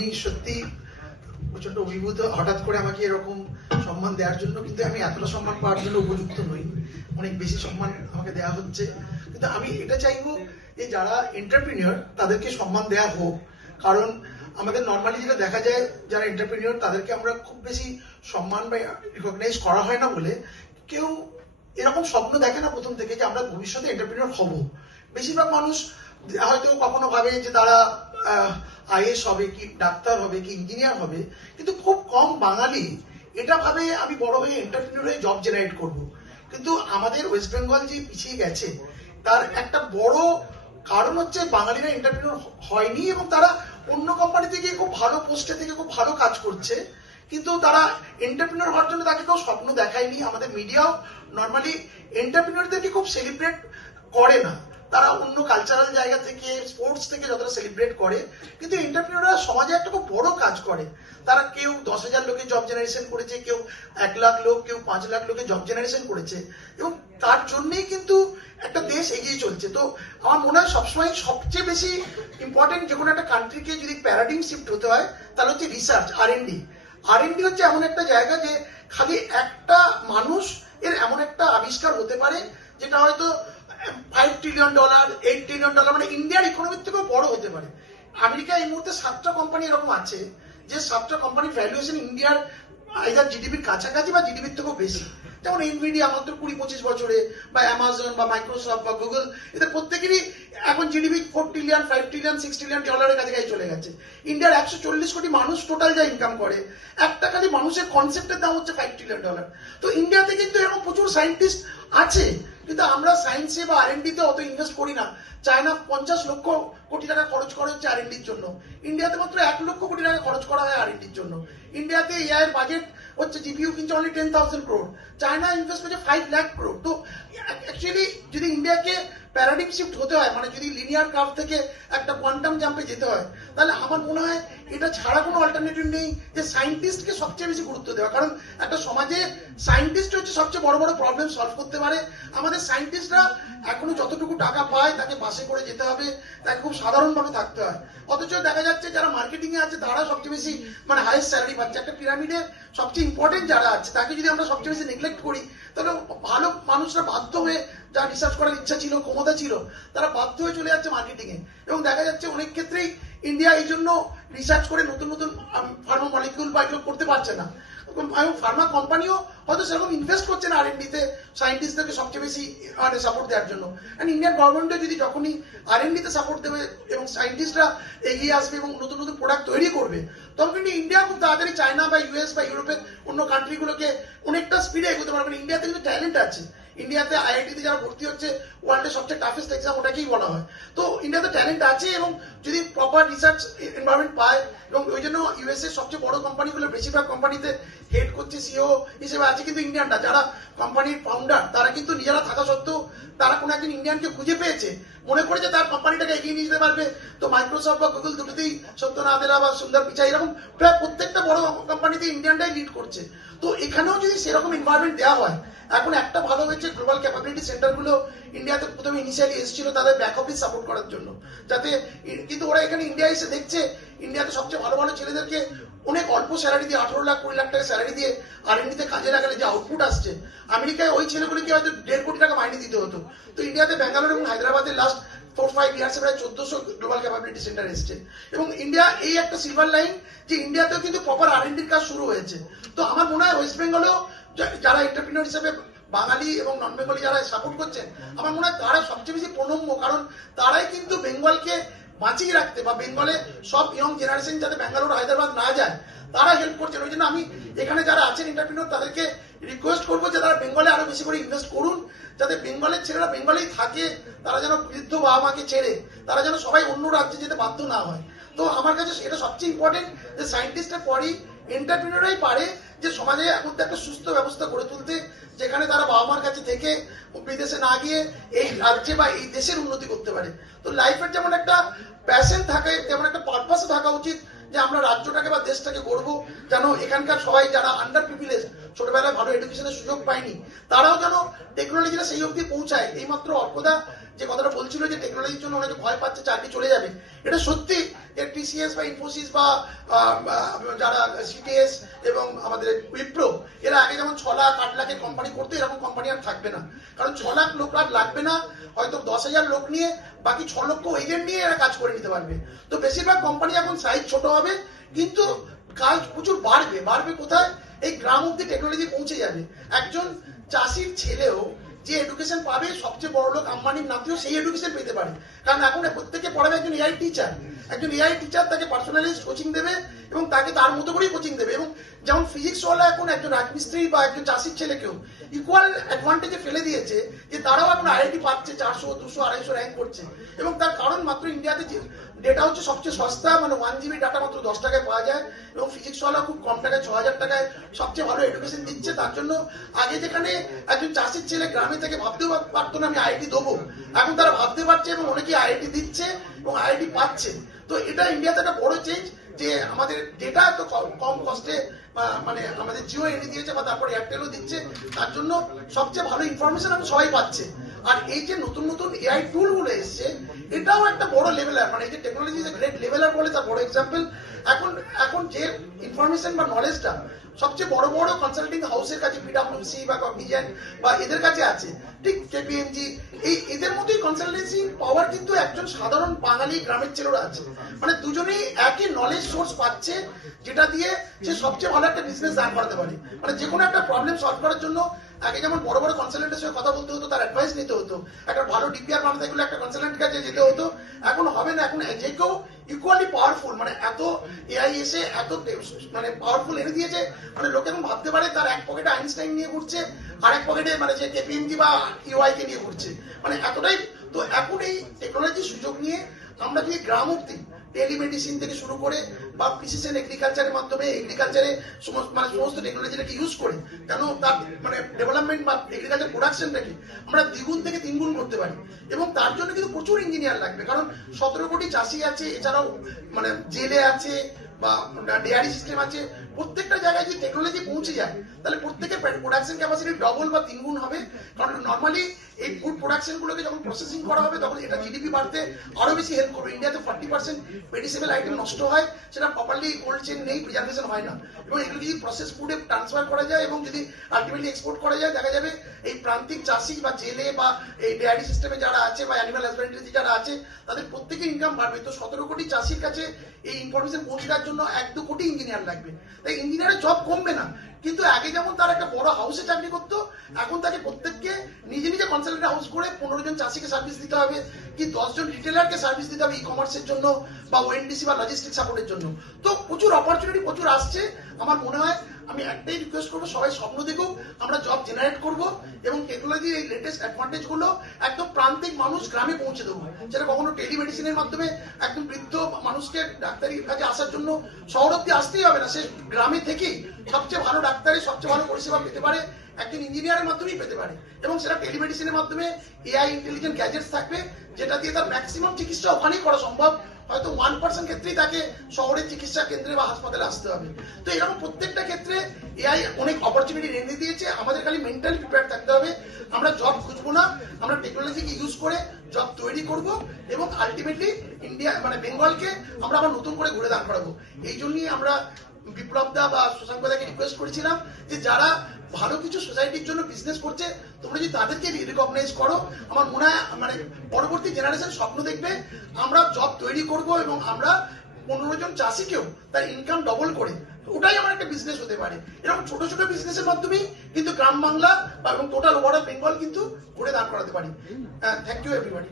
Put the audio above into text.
আমি সত্যি প্রচন্ড অভিভূত, হঠাৎ করে আমাকে এরকম সম্মান দেওয়ার জন্য। কিন্তু আমি এতটা সম্মান পাওয়ার জন্য উপযুক্ত নই, অনেক বেশি সম্মান আমাকে দেওয়া হচ্ছে। কিন্তু আমি এটা চাইবো যে যারা এন্টারপ্রিনিয়র তাদেরকে সম্মান দেওয়া হোক, কারণ আমাদের নর্মালি যেটা দেখা যায় যারা এন্টারপ্রিনিয়র তাদেরকে আমরা খুব বেশি সম্মান বা রিকগনাইজ করা হয় না বলে কেউ এরকম স্বপ্ন দেখে না প্রথম থেকে যে আমরা ভবিষ্যতে এন্টারপ্রিনিয়র হব। বেশিরভাগ মানুষ হয়তো কখনো ভাবে যে তারা আইএস হবে, কি ডাক্তার হবে, কি ইঞ্জিনিয়ার হবে, কিন্তু খুব কম বাঙালি এটা ভাবে আমি বড় হয়ে এন্টারপ্রিনিয়র হয়ে জব জেনারেট করব। কিন্তু আমাদের ওয়েস্ট বেঙ্গল যে পিছিয়ে গেছে তার একটা বড় কারণ হচ্ছে বাঙালিরা এন্টারপ্রিনিয়র হয়নি এবং তারা অন্য কোম্পানি থেকে খুব ভালো পোস্টে থেকে খুব ভালো কাজ করছে, কিন্তু তারা এন্টারপ্রিনিয়র হওয়ার জন্য তাকে কেউ স্বপ্ন দেখায়নি। আমাদের মিডিয়াও নর্মালি এন্টারপ্রিনিয়রদেরকে খুব সেলিব্রেট করে না, তারা অন্য কালচারাল জায়গা থেকে স্পোর্টস থেকে যতটা সেলিব্রেট করে, কিন্তু এন্টারপ্রিনিয়ররা সমাজে একটা খুব বড় কাজ করে। তারা কেউ 10,000 লোকের জব জেনারেশন করেছে, কেউ 1 লাখ লোক, কেউ 5 লাখ লোকের জব জেনারেশন করেছে, এবং তার জন্যই কিন্তু একটা দেশ এগিয়ে চলছে। তো আমার মনে হয় সবসময় সবচেয়ে বেশি ইম্পর্টেন্ট যে কোনো একটা কান্ট্রিকে যদি প্যারাডিম শিফট হতে হয় তাহলে হচ্ছে রিসার্চ, R&D। R&D হচ্ছে এমন একটা জায়গা যে খালি একটা মানুষ এর এমন একটা আবিষ্কার হতে পারে যেটা হয়তো $5 ট্রিলিয়ন, $8 ট্রিলিয়ন, মানে ইন্ডিয়ার ইকোনমির থেকেও বড় হতে পারে। আমেরিকা এই মুহূর্তে 7টা কোম্পানি এরকম আছে যে 7টা কোম্পানির ভ্যালুয়েশন ইন্ডিয়ার আইদার জিডিপির কাছাকাছি বা জিডিপির থেকেও বেশি। যেমন এনভিডিয়া মাত্র 20-25 বছরে, বা অ্যামাজন বা মাইক্রোসফট বা গুগল, এদের প্রত্যেকেরই এখন জিডিপি $4 ট্রিলিয়ন, $5 ট্রিলিয়ন, $6 ট্রিলিয়ন ডলারের কাছাকাছি চলে গেছে। ইন্ডিয়ার 140 কোটি মানুষ টোটাল যা ইনকাম করে, একটা খালি মানুষের কনসেপ্টের দাম হচ্ছে $5 ট্রিলিয়ন। তো ইন্ডিয়াতে কিন্তু এরকম প্রচুর সায়েন্টিস্ট আছে, কিন্তু আমরা সায়েন্সে বা R&D তে অত ইনভেস্ট করি না। চায়না 50 লক্ষ কোটি টাকা খরচ করা হচ্ছে R&Dর জন্য, ইন্ডিয়াতে মাত্র 1 লক্ষ কোটি টাকা খরচ করা হয় R&Dর জন্য। ইন্ডিয়াতে এআই এর বাজেট হচ্ছে জিপিইউ কিনছে অনলি 10,000 crore, চায়না ইনভেস্ট করছে 5 লাখ crore। তো অ্যাকচুয়ালি যদি ইন্ডিয়াকে প্যারাডিম শিফট হতে হয়, মানে যদি লিনিয়ার কার্ভ থেকে একটা কোয়ান্টাম জাম্পে যেতে হয়, তাহলে আমার মনে হয় এটা ছাড়া কোনো অল্টারনেটিভ নেই যে সায়েন্টিস্টকে সবচেয়ে বেশি গুরুত্ব দেওয়া। কারণ একটা সমাজে সায়েন্টিস্ট হচ্ছে সবচেয়ে বড় বড় প্রবলেম সলভ করতে পারে। আমাদের সায়েন্টিস্টরা এখনো যতটুকু টাকা পায় তাকে বাসে করে যেতে হবে, তাকে খুব সাধারণভাবে থাকতে হয়। অথচ দেখা যাচ্ছে যারা মার্কেটিং এ আছে তারা সবচেয়ে বেশি মানে হাইয়েস্ট স্যালারি পাচ্ছে। একটা পিরামিডে সবচেয়ে ইম্পর্টেন্ট যারা আছে তাকে যদি আমরা সবচেয়ে বেশি নেগলেক্ট করি, তাহলে ভালো মানুষরা বাধ্য হয়ে, যা রিসার্চ করার ইচ্ছা ছিল, ক্ষমতা ছিল, তারা বাধ্য হয়ে চলে যাচ্ছে মার্কেটিং এ। এবং দেখা যাচ্ছে অনেক ক্ষেত্রেই ইন্ডিয়া এই জন্য রিসার্চ করে নতুন নতুন ফার্মা মলিকিউল বা এগুলো করতে পারছে না, এবং ফার্মা কোম্পানিও হয়তো সেরকম ইনভেস্ট করছে না R&D তে সায়েন্টিস্টদেরকে সবচেয়ে বেশি সাপোর্ট দেওয়ার জন্য। ইন্ডিয়ান গভর্নমেন্টও যদি যখনই R&D তে সাপোর্ট দেবে এবং সায়েন্টিস্টরা এগিয়ে আসবে এবং নতুন নতুন প্রোডাক্ট তৈরি করবে, তখন কিন্তু ইন্ডিয়া খুব তাড়াতাড়ি চায়না বা US বা ইউরোপের অন্য কান্ট্রিগুলোকে অনেকটা স্পিডে এগোতে পারবে। ইন্ডিয়াতে কিন্তু ট্যালেন্ট আছে। ইন্ডিয়াতে IIT তে যারা ভর্তি হচ্ছে ওয়ার্ল্ডের সবচেয়ে টাফেস্ট এক্সাম ওটাকেই বলা হয়। তো ইন্ডিয়াতে ট্যালেন্ট আছে, এবং যদি প্রপার রিসার্চ এনভায়রনমেন্ট পায়, এবং ওই জন্য US এর সবচেয়ে বড় কোম্পানিগুলো বেশিরভাগ কোম্পানিতে হেড করছে সিও হিসেবে আছে কিন্তু ইন্ডিয়ানরা। যারা কোম্পানির ফাউন্ডার তারা কিন্তু নিজেরা থাকা সত্ত্বেও তারা কোনো একজন ইন্ডিয়ানকে খুঁজে পেয়েছে, মনে করেছে তার কোম্পানিটাকে এগিয়ে নিয়ে যেতে পারবে। তো মাইক্রোসফট বা গুগল দুটোতেই সত্য নাদেলা বা সুন্দর পিচাই এরকম প্রায় প্রত্যেকটা বড় কোম্পানিতে ইন্ডিয়ানরাই লিড করছে। তো এখানেও যদি সেরকম এনভায়রনমেন্ট দেওয়া হয়, এখন একটা ভালো হয়েছে গ্লোবাল ক্যাপাবিলিটি সেন্টারগুলো ইন্ডিয়াতে প্রথমে ইনিশিয়ালি এসেছিল তাদের ব্যাক অফিস সাপোর্ট করার জন্য, যাতে কিন্তু ওরা এখানে ইন্ডিয়া এসে দেখছে ইন্ডিয়াতে সবচেয়ে ভালো ভালো ছেলেদেরকে অনেক অল্প স্যালারি দিয়ে 18 লাখ 20 লাখ টাকা স্যালারি দিয়ে R&D তে কাজে লাগালে যে আউটপুট আসছে, আমেরিকায় ওই ছেলেগুলিকে হয়তো 1.5 কোটি টাকা মাইনে দিতে হতো। তো ইন্ডিয়াতে ব্যাঙ্গালোর এবং হায়দ্রাবাদে লাস্ট 4-5 ইয়ার্সে প্রায় 1400 গ্লোবাল ক্যাপাবিলিটি সেন্টার এসছে। এবং ইন্ডিয়া এই একটা সিলভার লাইন যে ইন্ডিয়াতেও কিন্তু প্রপার R&Dর কাজ শুরু হয়েছে। তো আমার মনে হয় ওয়েস্ট বেঙ্গলেও যারা এন্টারপ্রিনিয়র হিসেবে বাঙালি এবং নন বেঙ্গলি যারা সাপোর্ট করছেন, আমার মনে হয় তারা সবচেয়ে বেশি প্রণম্য, কারণ তারাই কিন্তু বেঙ্গলকে বাঁচিয়ে রাখতে বা বেঙ্গলে সব ইয়ং জেনারেশন যাতে ব্যাঙ্গালোর হায়দ্রাবাদ না যায় তারা হেল্প করছেন। ওই জন্য আমি এখানে যারা আছেন এন্টারপ্রিনিয়র তাদেরকে রিকোয়েস্ট করবো যে তারা বেঙ্গলে আরো বেশি করে ইনভেস্ট করুন, যাতে বেঙ্গলের ছেলেরা বেঙ্গলেই থাকে, তারা যেন বৃদ্ধ বাবা মাকে ছেড়ে তারা যেন সবাই অন্য রাজ্যে যেতে বাধ্য না হয়। তো আমার কাছে এটা সবচেয়ে ইম্পর্টেন্ট যে সায়েন্টিস্টের পরই এন্টারপ্রিনিয়রাই পারে যে সমাজে এখন একটা সুস্থ ব্যবস্থা গড়ে তুলতে, যেখানে তারা বাবা মার কাছে থেকে বিদেশে না গিয়ে এই রাজ্যে বা এই দেশের উন্নতি করতে পারে। তো লাইফের যেমন একটা প্যাশন থাকে তেমন একটা পারপাসও থাকা উচিত যে আমরা রাজ্যটাকে বা দেশটাকে গড়বো, যেন এখানকার সবাই যারা আন্ডার প্রিভিলেজ ছোটবেলায় ভালো এডুকেশনের সুযোগ পায়নি তারাও যেন টেকনোলজিটা সেই অবধি পৌঁছায়। এইমাত্র অর্কদা যে কথাটা বলছিল যে টেকনোলজির জন্য অনেকে ভয় পাচ্ছে, চাকরি চলে যাবে, এটা সত্যি যে টিসিএস বা ইনফোসিস বা যারা সিটিএস এবং আমাদের উইপ্রো এরা আগে যেমন 6 লাখ 8 লাখের কোম্পানি করতো, এরকম কোম্পানি আর থাকবে না। কারণ 6 লাখ লোক আর লাগবে না, হয়তো 10,000 লোক নিয়ে বাকি 6 লক্ষ এজেন্ট নিয়ে এরা কাজ করে নিতে পারবে। তো বেশিরভাগ কোম্পানি এখন সাইজ ছোট হবে, কিন্তু কাজ প্রচুর বাড়বে কোথায়? এই গ্রাম অব্দি টেকনোলজি পৌঁছে যাবে। একজন চাষির ছেলেও যে এডুকেশন পাবে, সবচেয়ে বড় লোক আম্বানির নাতিও সেই এডুকেশন পেতে পারে। কারণ এখন প্রত্যেকে পড়াবে একজন এআই টিচার। একজন এআই টিচার তাকে পার্সোনালাইজড কোচিং দেবে এবং তাকে তার মতো করেই কোচিং দেবে। এবং যেমন ফিজিক্স ওয়ালা এখন একজন রাজমিস্ত্রি বা একজন চাষির ছেলেকেও ইকুয়াল অ্যাডভান্টেজে ফেলে দিয়েছে, যে তারাও এখন আইআইটি পাচ্ছে, 400, 200, 250 র্যাঙ্ক করছে। এবং তার কারণ মাত্র ইন্ডিয়াতে ডেটা হচ্ছে সবচেয়ে সস্তা, মানে 1 GB ডাটা মাত্র 10 টাকায় পাওয়া যায়, এবং ফিজিক্স ওয়ালা খুব কম টাকায় 6,000 টাকায় সবচেয়ে ভালো এডুকেশন দিচ্ছে। তার জন্য আগে যেখানে একজন চাষির ছেলে গ্রামে থেকে ভাবতেও পারতো না আমি আইআইটি দেবো, এখন তারা ভাবতে পারছে এবং অনেকে আইআইটি দিচ্ছে এবং আইআইটি পাচ্ছে। তো এটা ইন্ডিয়াতে একটা বড় চেঞ্জ, যে আমাদের ডেটা এত কম কস্টে, মানে আমাদের জিও এনে দিয়েছে বা তারপরে এয়ারটেলও দিচ্ছে, তার জন্য সবচেয়ে ভালো ইনফরমেশন এখন সবাই পাচ্ছে। আর এই যে নতুন নতুন এআই টুল গুলো এসছে, এটাও একটা বড় লেভেলার, মানে এই যে technology is a great leveller বলে তার বড় এক্সাম্পল। এখন যে ইনফরমেশন বা নলেজটা সবচেয়ে বড় বড় কনসাল্টিং হাউসের কাছে, পিডব্লিউসি বা কগনিজেন্ট বা এদের কাছে আছে, ঠিক কেপিএমজি, এদের মতোই কনসালটেন্সি পাওয়ার কিন্তু একজন সাধারণ বাঙালি গ্রামের ছেলেরা আছে। মানে দুজনেই একই নলেজ সোর্স পাচ্ছে, যেটা দিয়ে সে সবচেয়ে ভালো একটা বিজনেস দাঁড় করাতে পারে। মানে যে কোনো একটা প্রবলেম সলভ করার জন্য আগে যেমন বড় বড় কনসালটেন্টের সঙ্গে কথা বলতে হতো, তার অ্যাডভাইস নিতে হতো, একটা ভালো ডিপিআর বানাতে গেলে একটা কনসালটেন্টের কাছে যেতে হতো। এখন হবে না, এখন যে কেউ ইকুয়ালি পাওয়ারফুল, মানে এত এআই এসে এত মানে পাওয়ারফুল এনে দিয়েছে, মানে লোক এখন ভাবতে পারে তার এক পকেটে আইনস্টাইন নিয়ে ঘুরছে, আর এক পকেটে মানে যে কেপিএমজি বা ইউআই কে নিয়ে ঘুরছে, মানে এতটাই। তো এখন এই টেকনোলজির সুযোগ নিয়ে আমরা যদি গ্রাম অব্দি টেলিমেডিসিন থেকে শুরু করে বা প্রিসিশন এগ্রিকালচারের মাধ্যমে এগ্রিকালচারে সমস্ত টেকনোলজিটাকে ইউজ করে, কেন তার মানে ডেভেলপমেন্ট বা এগ্রিকালচার প্রোডাকশনটাকে আমরা 2 গুণ থেকে 3 গুণ করতে পারি। এবং তার জন্য কিন্তু প্রচুর ইঞ্জিনিয়ার লাগবে, কারণ 17 কোটি চাষি আছে, এছাড়াও মানে জেলে আছে বা ডেয়ারি সিস্টেম আছে। প্রত্যেকটা জায়গায় যদি টেকনোলজি পৌঁছে যায়, তাহলে প্রত্যেকের প্রোডাকশন ক্যাপাসিটি ডবল বা 3 গুণ হবে। কারণ নর্মালি এই ফুড প্রোডাকশন গুলোকে যখন প্রসেসিং করা হবে, তখন এটা জিডিপি বাড়তে আরো বেশি হেল্প করবে। ইন্ডিয়াতে 40% পেরিসেবল আইটেম নষ্ট হয়, সেটা প্রপারলি কোল্ড চেন নেই, প্রিজার্ভেশন হয় না। এবং এগুলো যদি প্রসেস ফুডে ট্রান্সফার করা যায় এবং যদি আলটিমেটলি এক্সপোর্ট করা যায়, দেখা যাবে এই প্রান্তিক চাষি বা জেলে বা এই ডেয়ারি সিস্টেমে যারা আছে বা অ্যানিমাল হাজবেন্ডারি যারা আছে, তাদের প্রত্যেকের ইনকাম বাড়বে। তো 17 কোটি চাষির কাছে এই ইনফরমেশন পৌঁছে দেওয়ার জন্য 1-2 কোটি ইঞ্জিনিয়ার লাগবে। তাই ইঞ্জিনিয়ারের জব কমবে না, কিন্তু আগে যেমন তার একটা বড় হাউসে চাকরি করতো, এখন তাকে প্রত্যেককে নিজে নিজে কনসালটেন্ট হাউস করে 15 জন চাষিকে সার্ভিস দিতে হবে, কি 10 জন রিটেলারকে সার্ভিস দিতে হবে ই কমার্সের জন্য বা ওএনডিসি বা লজিস্টিক সাপোর্টের জন্য। তো প্রচুর অপরচুনিটি প্রচুর আসছে। আমার মনে হয় আমি একটাই রিকোয়েস্ট করবো, সবাই স্বপ্ন দেখুক, আমরা জব জেনারেট করব এবং টেকনোলজির এই লেটেস্ট অ্যাডভান্টেজ গুলো একদম প্রান্তিক মানুষ গ্রামে পৌঁছে দেবো। যেটা কখনো টেলিমেডিসিনের মাধ্যমে একদম বৃদ্ধ মানুষকে ডাক্তারির কাছে আসার জন্য শহর অব্দি আসতেই হবে না, সে গ্রামে থেকেই সবচেয়ে ভালো ডাক্তারের সবচেয়ে ভালো পরিষেবা পেতে পারে, একজন ইঞ্জিনিয়ারের মাধ্যমেই পেতে পারে। এবং সেটা টেলিমেডিসিনের মাধ্যমে এআই ইন্টেলিজেন্ট গ্যাজেটস থাকবে, যেটা দিয়ে তার ম্যাক্সিমাম চিকিৎসা ওখানেই করা সম্ভব। হয়তো 1% ক্ষেত্রেই তাকে শহরের চিকিৎসা কেন্দ্রে বা হাসপাতালে আসতে হবে। তো এরকম প্রত্যেকটা ক্ষেত্রে এআই অনেক অপরচুনিটি এনে দিয়েছে। আমাদের খালি মেন্টালি প্রিপেয়ার থাকতে হবে। আমরা জব খুঁজবো না, আমরা টেকনোলজিকে ইউজ করে জব তৈরি করব এবং আলটিমেটলি ইন্ডিয়া মানে বেঙ্গলকে আমরা আবার নতুন করে ঘুরে দাঁড় করাবো। এই জন্যই আমরা বিপ্লব দা বা শশাঙ্ক দাকে রিকোয়েস্ট করেছিলাম যে যারা ভালো কিছু সোসাইটির জন্য বিজনেস করছে, তোমরা যদি তাদেরকে রিকগনাইজ করো, আমার মনে হয় মানে পরবর্তী জেনারেশন স্বপ্ন দেখবে আমরা জব তৈরি করব এবং আমরা 15 জন চাষিকেও তার ইনকাম ডবল করে, ওটাই আমার একটা বিজনেস হতে পারে। এরকম ছোট ছোট বিজনেসের মাধ্যমেই কিন্তু গ্রাম বাংলা এবং টোটাল ওভারঅল বেঙ্গল কিন্তু ঘুরে দাঁড় করাতে পারি। Thank you everybody.